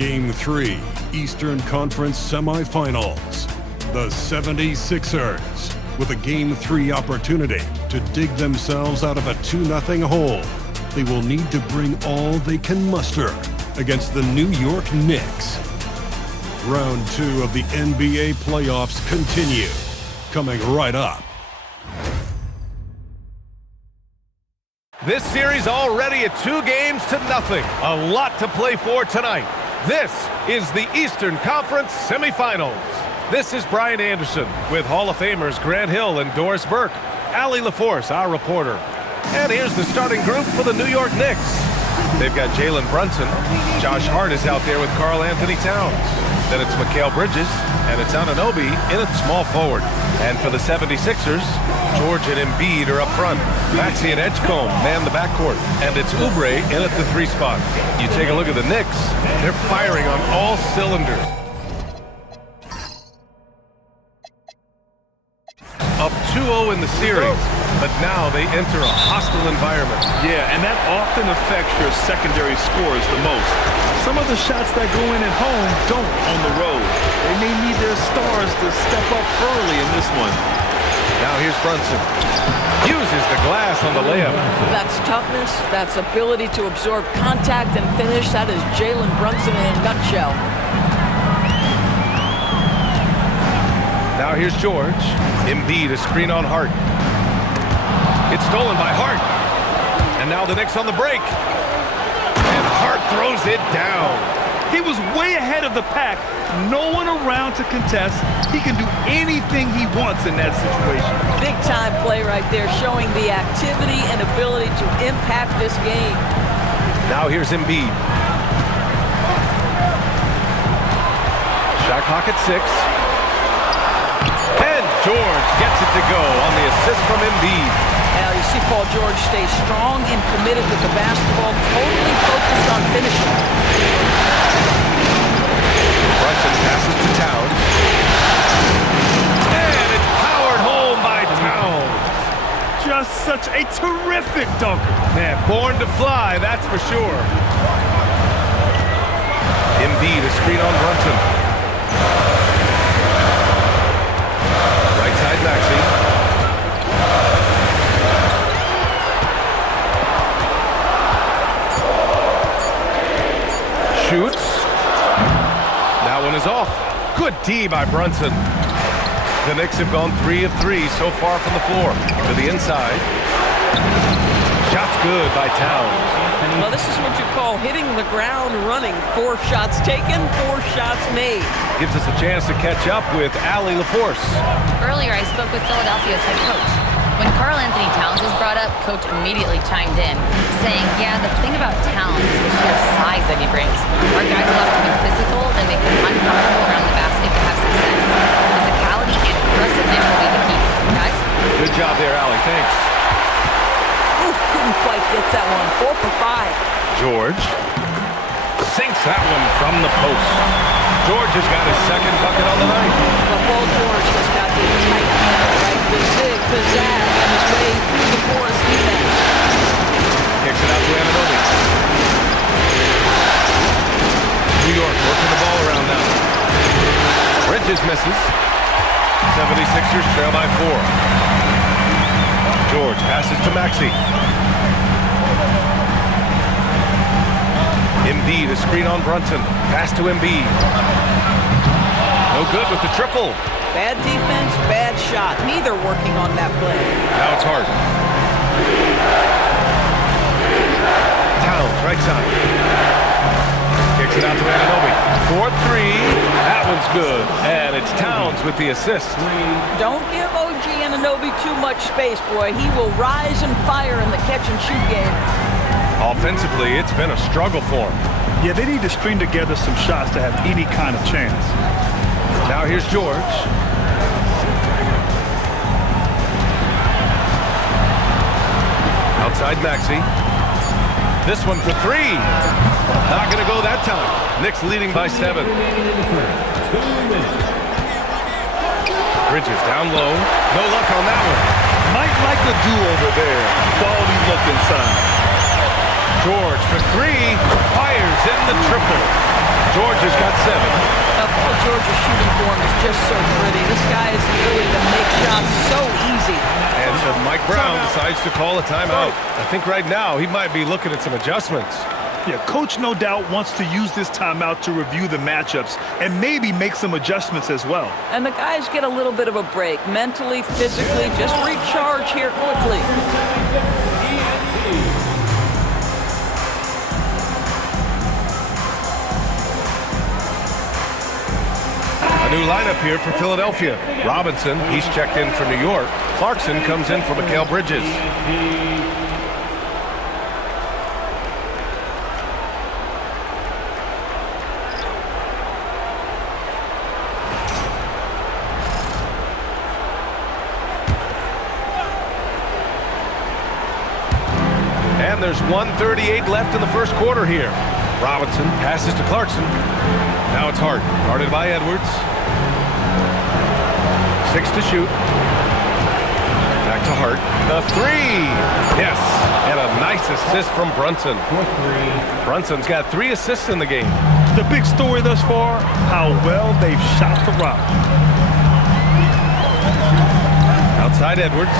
Game 3, Eastern Conference Semifinals. The 76ers, with a Game 3 opportunity to dig themselves out of a 2-0 hole. They will need to bring all they can muster against the New York Knicks. Round 2 of the NBA playoffs continue, coming right up. This series already at 2-0. A lot to play for tonight. This is the Eastern Conference Semifinals. This is Brian Anderson with Hall of Famers Grant Hill and Doris Burke. Allie LaForce, our reporter. And here's the starting group for the New York Knicks. They've got Jalen Brunson. Josh Hart is out there with Karl Anthony Towns. Then it's Mikal Bridges, and it's Anunoby in at small forward. And for the 76ers, George and Embiid are up front. Maxey and Edgecombe man the backcourt. And it's Oubre in at the 3 spot. You take a look at the Knicks, they're firing on all cylinders. Up 2-0 in the series, but now they enter a hostile environment. Yeah, and that often affects your secondary scores the most. Some of the shots that go in at home don't on the road. They may need their stars to step up early in this one. Now here's Brunson. Uses the glass on the layup. That's toughness. That's ability to absorb contact and finish. That is Jalen Brunson in a nutshell. Now here's George. Embiid, a screen on Hart. It's stolen by Hart. And now the Knicks on the break. And Hart throws it down. He was way ahead of the pack. No one around to contest. He can do anything he wants in that situation. Big time play right there, showing the activity and ability to impact this game. Now here's Embiid. Shot clock at 6. And George gets it to go on the assist from Embiid. Now you see Paul George stay strong and committed with the basketball, totally focused on finishing. Brunson passes to Towns. And it's powered home by Towns. Just such a terrific dunker. Man, born to fly, that's for sure. Embiid, a screen on Brunson. Right side Maxey. Shoots. That one is off. Good D by Brunson. The Knicks have gone 3 of 3 so far from the floor. To the inside. Shot's good by Towns. Well, this is what you call hitting the ground running. 4 shots taken, 4 shots made. Gives us a chance to catch up with Allie LaForce. Earlier, I spoke with Philadelphia's head coach. When Karl Anthony Towns was brought up, Coach immediately chimed in, saying, yeah, the thing about Towns is the sheer size that he brings. Our guys will have to be physical and make them uncomfortable around the basket to have success. Physicality and aggressiveness will be the key. Guys? Good job there, Allie. Thanks. Ooh, couldn't quite get that one. 4 for 5. George sinks that one from the post. George has got his second bucket on the night. Well, Paul George has got the tight handle, right? The zig, the zag, and his way through the porous defense. Kicks it out to Anunoby. New York working the ball around now. Bridges misses. 76ers trail by 4. George passes to Maxey. Embiid, a screen on Brunson. Pass to Embiid. No good with the triple. Bad defense, bad shot. Neither working on that play. Now it's Hart. Towns, right side. Kicks it out to Anunoby. 4-3. That one's good. And it's Towns with the assist. Don't give OG Anunoby too much space, boy. He will rise and fire in the catch-and-shoot game. Offensively, it's been a struggle for him. Yeah, they need to string together some shots to have any kind of chance. Now here's George. Outside Maxey. This one for 3. Not going to go that time. Knicks leading by 7. Bridges down low. No luck on that one. Might like the do-over there. Quality look inside. George for 3. Fires in the triple. Georgia's got 7. Paul George's shooting form is just so pretty. This guy has the ability to make shots so easy. And so Mike Brown decides to call a timeout. I think right now he might be looking at some adjustments. Yeah, coach no doubt wants to use this timeout to review the matchups and maybe make some adjustments as well. And the guys get a little bit of a break. Mentally, physically, just recharge here quickly. A new lineup here for Philadelphia. Robinson, he's checked in for New York. Clarkson comes in for Mikal Bridges. And there's 1:38 left in the first quarter here. Robinson passes to Clarkson. Now it's Hart, guarded by Edwards. 6 to shoot. Back to Hart. The 3. Yes, and a nice assist from Brunson. Brunson's got 3 assists in the game. The big story thus far, how well they've shot the rock. Outside Edwards.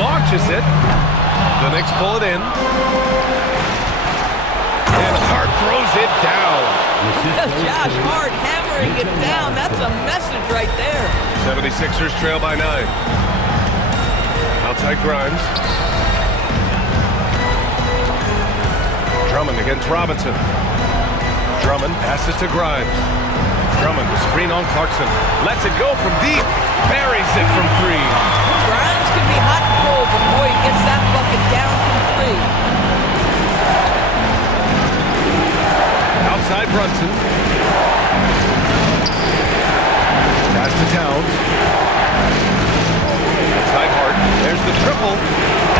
Launches it. The Knicks pull it in. And Hart throws it down. Josh Hart hammering it down. That's a message right there. 76ers trail by 9. Outside Grimes. Drummond against Robinson. Drummond passes to Grimes. Drummond with screen on Clarkson. Lets it go from deep. Buries it from 3. Grimes can be hot and cold, but boy, he gets that bucket down from 3. Outside Brunson. Pass to Towns. Outside Hart. There's the triple.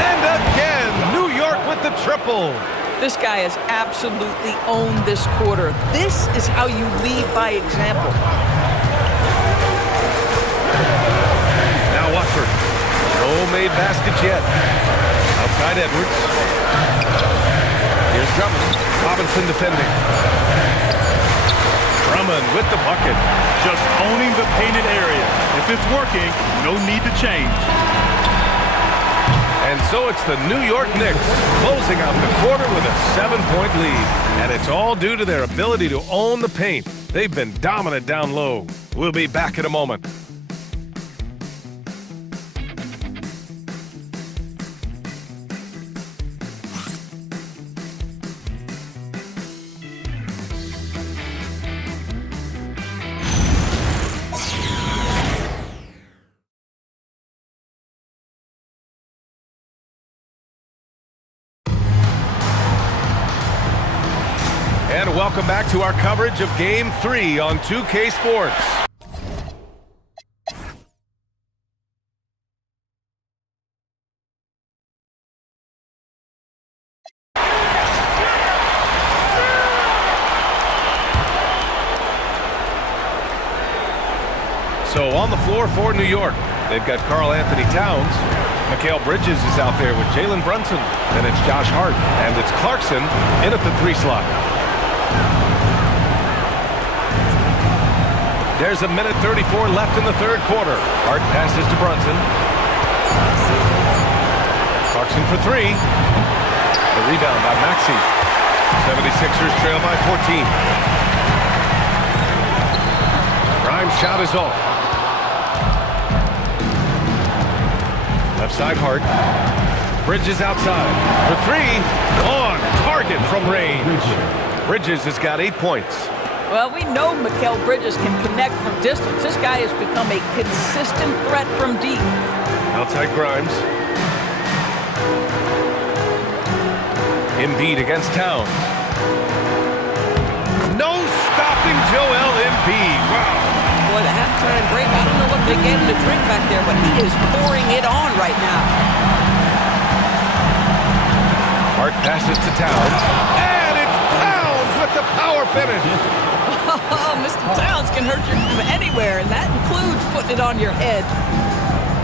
And again, New York with the triple. This guy has absolutely owned this quarter. This is how you lead by example. Now Watford. No made baskets yet. Outside Edwards. Here's Drummond. Robinson defending. Drummond with the bucket. Just owning the painted area. If it's working, no need to change. And so it's the New York Knicks closing out the quarter with a 7-point lead. And it's all due to their ability to own the paint. They've been dominant down low. We'll be back in a moment. And welcome back to our coverage of Game 3 on 2K Sports. So on the floor for New York, they've got Karl Anthony Towns. Mikal Bridges is out there with Jalen Brunson. Then it's Josh Hart, and it's Clarkson in at the 3 slot. There's a minute 34 left in the third quarter. Hart passes to Brunson. Clarkson for 3. The rebound by Maxey. 76ers trail by 14. Grimes' shot is off. Left side Hart. Bridges outside. For 3. On target from range. Bridges has got 8 points. Well, we know Mikal Bridges can connect from distance. This guy has become a consistent threat from deep. Outside Grimes. Embiid against Towns. No stopping Joel Embiid. Wow. Boy, the halftime break, I don't know what they gave him to drink back there, but he is pouring it on right now. Hart passes to Towns. And it's Towns with the power finish. Oh, Mr. Towns can hurt you from anywhere, and that includes putting it on your head.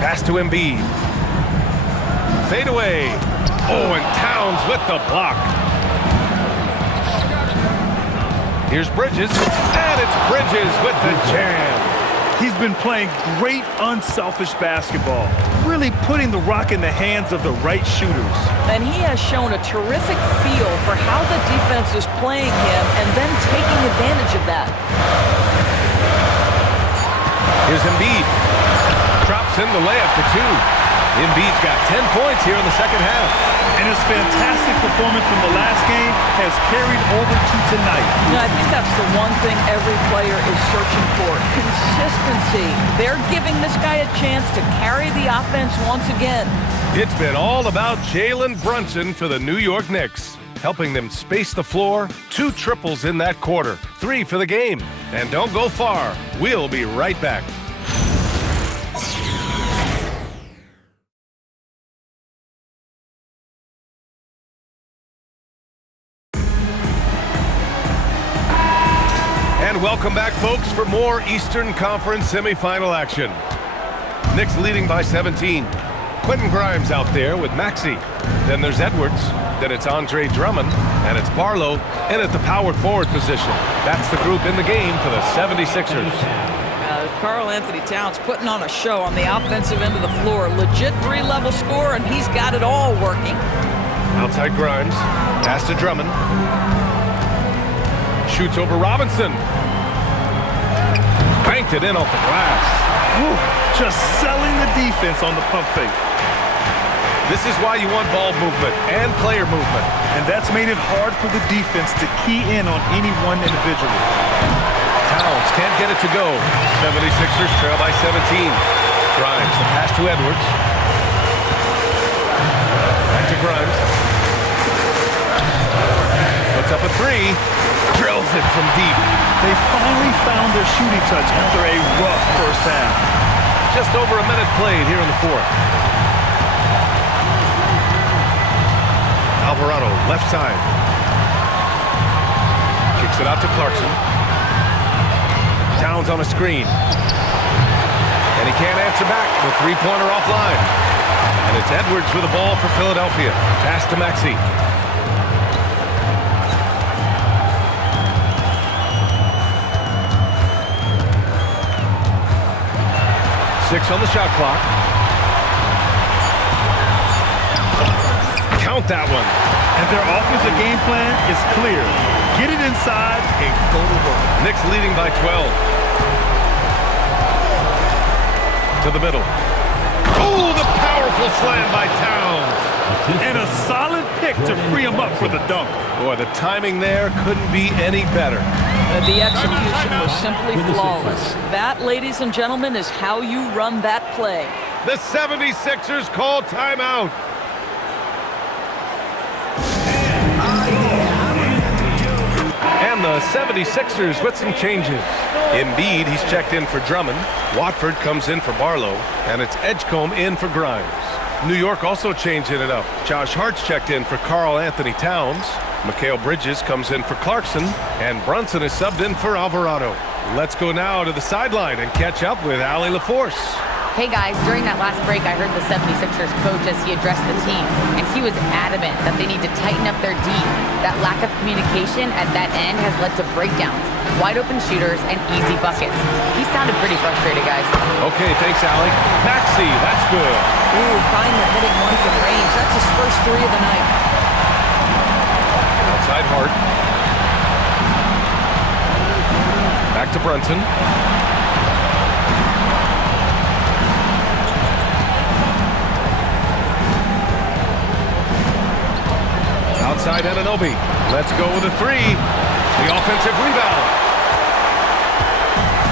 Pass to Embiid. Fade away. Oh, and Towns with the block. Here's Bridges, and it's Bridges with the jam. He's been playing great unselfish basketball, really putting the rock in the hands of the right shooters. And he has shown a terrific feel for how the defense is playing him and then taking advantage of that. Here's Embiid. Drops in the layup for 2. Embiid's got 10 points here in the second half. And his fantastic performance from the last game has carried over to tonight. I think that's the one thing every player is searching for, consistency. They're giving this guy a chance to carry the offense once again. It's been all about Jalen Brunson for the New York Knicks, helping them space the floor, 2 triples in that quarter, 3 for the game. And don't go far. We'll be right back. And welcome back, folks, for more Eastern Conference semifinal action. Knicks leading by 17. Quentin Grimes out there with Maxey. Then there's Edwards. Then it's Andre Drummond. And it's Barlow in at the power forward position. That's the group in the game for the 76ers. Karl Anthony Towns putting on a show on the offensive end of the floor. Legit 3-level score, and he's got it all working. Outside Grimes. Pass to Drummond. Shoots over Robinson. Banked it in off the glass. Woo, just selling the defense on the pump fake. This is why you want ball movement and player movement. And that's made it hard for the defense to key in on any one individual. Towns can't get it to go. 76ers trail by 17. Grimes, the pass to Edwards. Back to Grimes. Puts up a 3. Drills it from deep. They finally found their shooting touch after a rough first half. Just over a minute played here in the fourth. Alvarado, left side. Kicks it out to Clarkson. Towns on a screen. And he can't answer back. The three-pointer offline. And it's Edwards with the ball for Philadelphia. Pass to Maxey. Six on the shot clock. Count that one. And their offensive game plan is clear. Get it inside and go to work. Knicks leading by 12. To the middle. Oh, the powerful slam by Towns. And a solid pick to free him up for the dunk. Boy, the timing there couldn't be any better. The execution was simply flawless. That, ladies and gentlemen, is how you run that play. The 76ers call timeout. And the 76ers with some changes. Embiid, he's checked in for Drummond. Watford comes in for Barlow. And it's Edgecombe in for Grimes. New York also changing it up. Josh Hart's checked in for Karl Anthony Towns. Mikal Bridges comes in for Clarkson. And Brunson is subbed in for Alvarado. Let's go now to the sideline and catch up with Allie LaForce. Hey guys, during that last break, I heard the 76ers coach as he addressed the team, and he was adamant that they need to tighten up their D. That lack of communication at that end has led to breakdowns, wide open shooters, and easy buckets. He sounded pretty frustrated, guys. Okay, thanks, Allie. Maxey, that's good. Ooh, finally hitting one from range. That's his first 3 of the night. Outside Hart. Back to Brunson. Outside Anunoby. Let's go with a 3. The offensive rebound.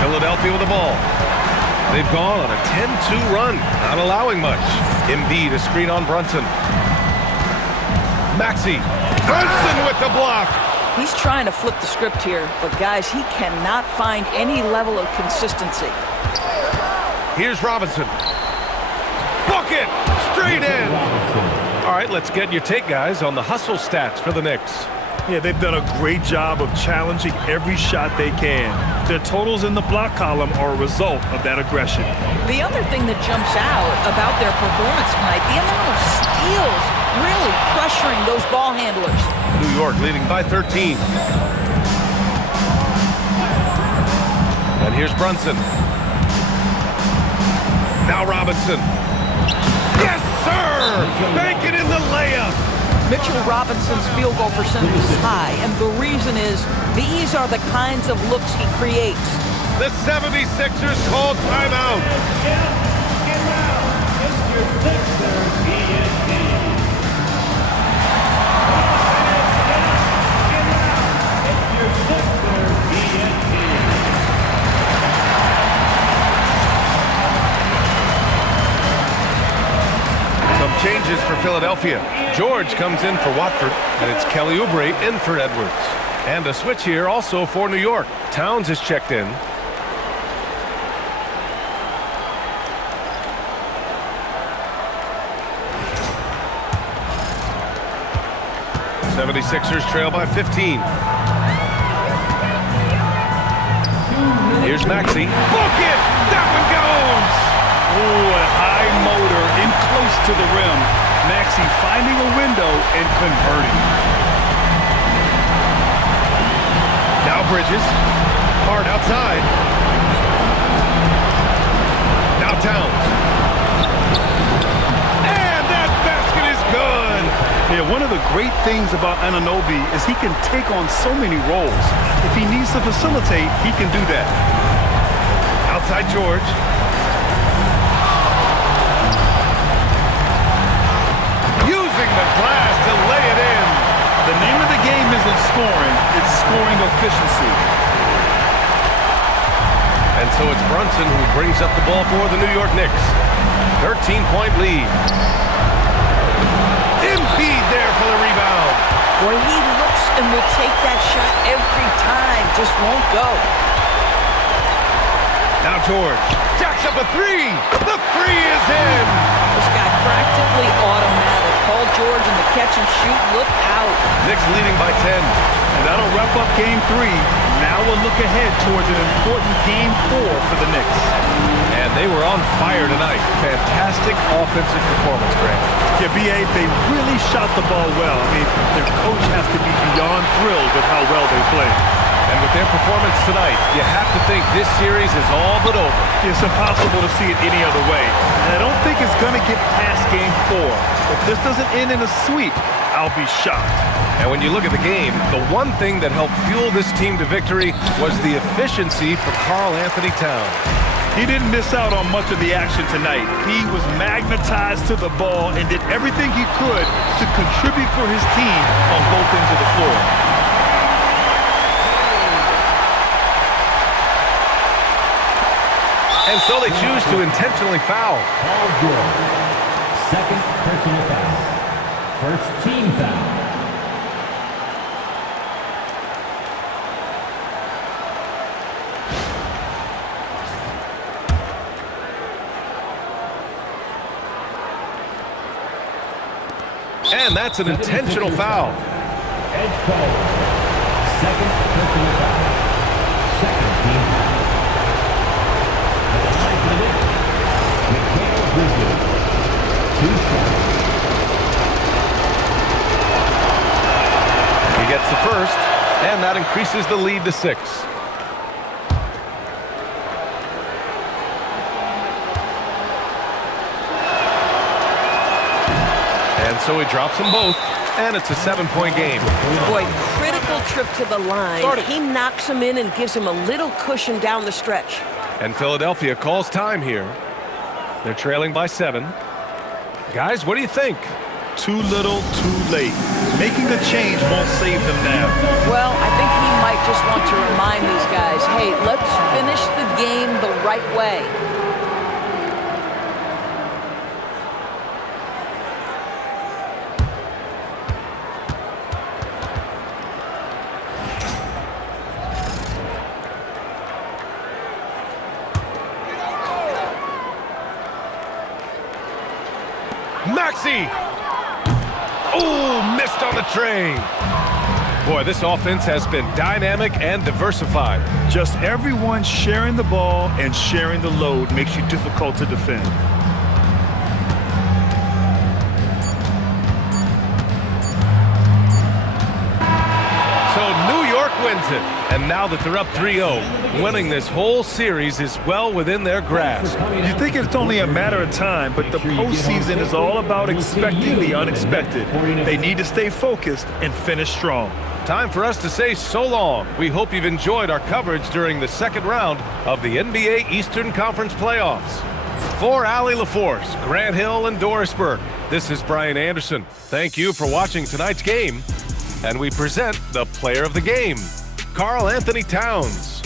Philadelphia with the ball. They've gone on a 10-2 run, not allowing much. Embiid, a screen on Brunson. Maxey. Brunson with the block. He's trying to flip the script here, but guys, he cannot find any level of consistency. Here's Robinson. Bucket! Straight in! All right, let's get your take, guys, on the hustle stats for the Knicks. Yeah, they've done a great job of challenging every shot they can. Their totals in the block column are a result of that aggression. The other thing that jumps out about their performance tonight, the amount of steals, really pressuring those ball handlers. New York leading by 13. And here's Brunson. Now Robinson. Yes, sir! Banking in the layup. Mitchell Robinson's field goal percentage is high, and the reason is these are the kinds of looks he creates. The 76ers call timeout. Some changes for Philadelphia. George comes in for Watford, and it's Kelly Oubre in for Edwards. And a switch here also for New York. Towns is checked in. 76ers trail by 15. Here's Maxey. Book it! That one goes! Oh, a high motor in close to the rim. Maxey finding a window and converting. Now Bridges. Hard outside. Now Towns. And that basket is good! Yeah, one of the great things about Anunoby is he can take on so many roles. If he needs to facilitate, he can do that. Outside George. Using the glass to lay it in. The name of the game isn't scoring, it's scoring efficiency. And so it's Brunson who brings up the ball for the New York Knicks. 13-point lead. Embiid there for the rebound. Boy, he looks and will take that shot every time. Just won't go. Now George jacks up a three. The three is in. This guy practically automatic. Paul George in the catch and shoot. Look out. Knicks leading by 10. And that'll wrap up game 3. Now we'll look ahead towards an important game 4 for the Knicks. And they were on fire tonight. Fantastic offensive performance, Grant. Yeah, B.A., they really shot the ball well. I mean, their coach has to be beyond thrilled with how well they played. And with their performance tonight, you have to think this series is all but over. It's impossible to see it any other way. And I don't think it's going to get past game 4. If this doesn't end in a sweep, I'll be shocked. And when you look at the game, the one thing that helped fuel this team to victory was the efficiency for Karl Anthony Towns. He didn't miss out on much of the action tonight. He was magnetized to the ball and did everything he could to contribute for his team on both ends of the floor. And so they choose to intentionally foul. Paul George, second personal foul. First team foul. And that's an intentional foul. Edge call. Second personal foul. Second team foul. At the line for the Knicks, Mikal Bridges. 2 shots. He gets the first, and that increases the lead to 6. And so he drops them both, and it's a 7-point game. Boy, critical trip to the line. He knocks him in and gives him a little cushion down the stretch. And Philadelphia calls time here. They're trailing by 7. Guys, what do you think? Too little, too late. Making a change won't save them now. Well, I think he might just want to remind these guys, hey, let's finish the game the right way. Maxey! Oh, missed on the tray. Boy, this offense has been dynamic and diversified. Just everyone sharing the ball and sharing the load makes you difficult to defend. So New York wins it. And now that they're up 3-0, winning this whole series is well within their grasp. You think it's only a matter of time, but the postseason is all about expecting the unexpected. They need to stay focused and finish strong. Time for us to say so long. We hope you've enjoyed our coverage during the second round of the NBA Eastern Conference playoffs. For Allie LaForce, Grant Hill, and Dorisburg, this is Brian Anderson. Thank you for watching tonight's game. And we present the player of the game, Karl Anthony Towns.